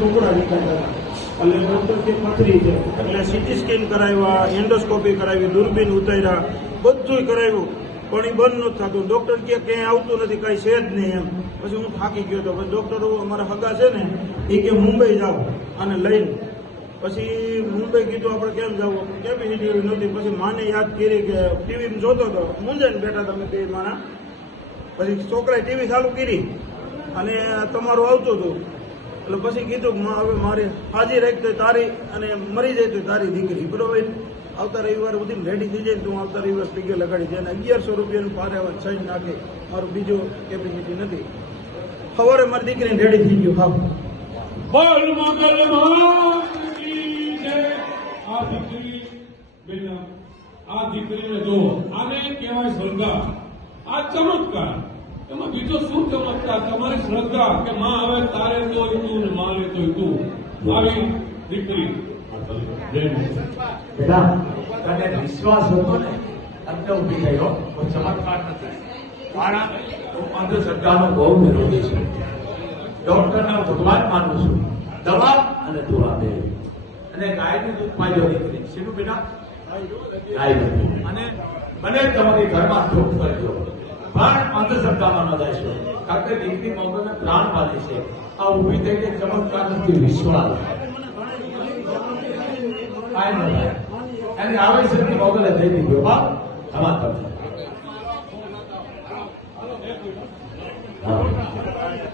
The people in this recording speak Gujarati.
ટુકડા નીકળતા એટલે ડૉક્ટર પથરી છે. એટલે સીટી સ્કેન કરાવ્યા એન્ડોસ્કોપી કરાવી દૂરબીન ઉતાર્યા બધુંય કરાવ્યું. પણ એ બંધ નથી થતું. ડૉક્ટર કે ક્યાંય આવતું નથી કાંઈ છે જ નહીં એમ. પછી હું થાકી ગયો હતો પછી ડૉક્ટરો અમારા હગા છે ને એ કે મુંબઈ જાઓ અને લઈને. પછી મુંબઈ કીધું આપણે કેમ જવું? કેપેસિટી નહોતી. પછી માને યાદ કરી કે ટીવી જોતો હતો. મુંજાઈને બેઠા તમે તે માના પછી છોકરાએ ટીવી ચાલુ કરી. અને તમારું આવતું હતું. એટલે પછી કીધું હવે મારી હાજી રાખી તો તારી અને મરી જાય તો તારી દીકરી. બરોબર આવતા રવિવાર સુધી રેડી થઈ જાય તો હું આવતા રવિવાર પીગે લગાડી જાય અને અગિયારસો રૂપિયાનું પારે છઈ નાખે. મારું બીજું કેપેસિટી નથી. ખબર મારી દીકરીને રેડી થઈ ગયું, હા. બોલ આ દીકરી આ દીકરીને જુઓ. આને કહેવાય સ્વર્ગા. આ ચમત્કાર. એમાં બીજો શું ચમત્કાર? શ્રદ્ધા કે માં હવે તારે તોય તું ને મારે તોય તું. આવી દીકરી. તને વિશ્વાસ હતો ને એટલે ઊભી થયો કોઈ ચમત્કાર નથી. કારણ હું અંધશ્રદ્ધાનો બહુ વિરોધી છું. ડોક્ટરને ભગવાન માનું છું. દવા અને દુઆ બે. અને ગાયનું દૂધ પાડ્યો દીકરી. શીનું બેટા? ગાય અને બને તમારી ઘરમાં દુઃખ કરજો પણ અંધશ્રદ્ધામાં ન જાય છે. કારણ કે દીકરી મોબાઈલને પ્રાણ પાડે છે. આ ઊભી થઈને ચમત્કાર નથી, વિશ્વાસ. અને આવે છે કે મોબાઈલે જઈ દીધો. બા અમાર તમે